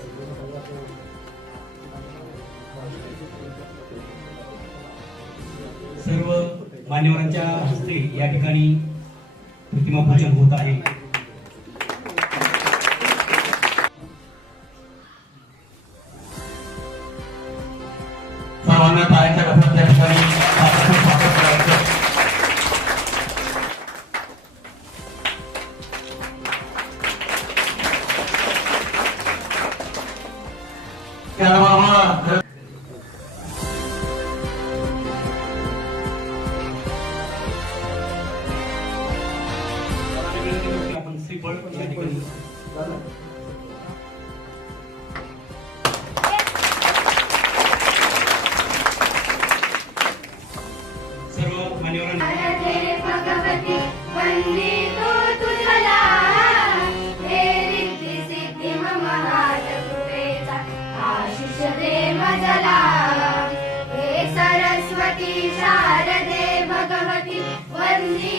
सर्व मान्यवर हस्ते ये प्रतिमा पूजन होता है पुने, पुने, पुने। पुने। सरस्वती शारदे भगवती वंदी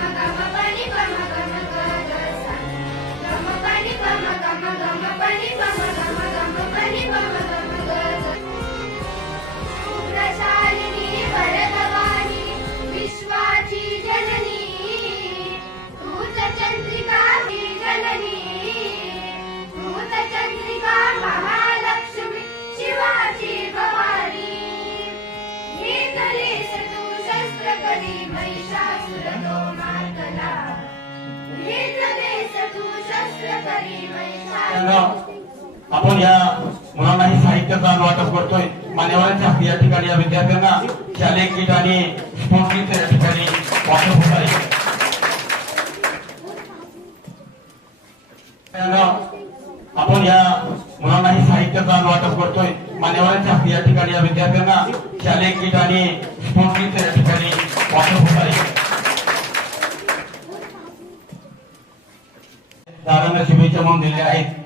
আপন যা মুলানা হি সাহিত্যতা নাটক করতোয় মানেওয়ানচা হিয়া ঠিকানা বিদ্যাপেনা চালে কিটানি স্পন্দিতে ঠিকানি পাঠ হবাই আপন যা মুলানা হি সাহিত্যতা নাটক করতোয় মানেওয়ানচা হিয়া ঠিকানা বিদ্যাপেনা চালে কিটানি স্পন্দিতে ঠিকানি পাঠ হবাই দাদা নাকি বিচমন দিলে আইত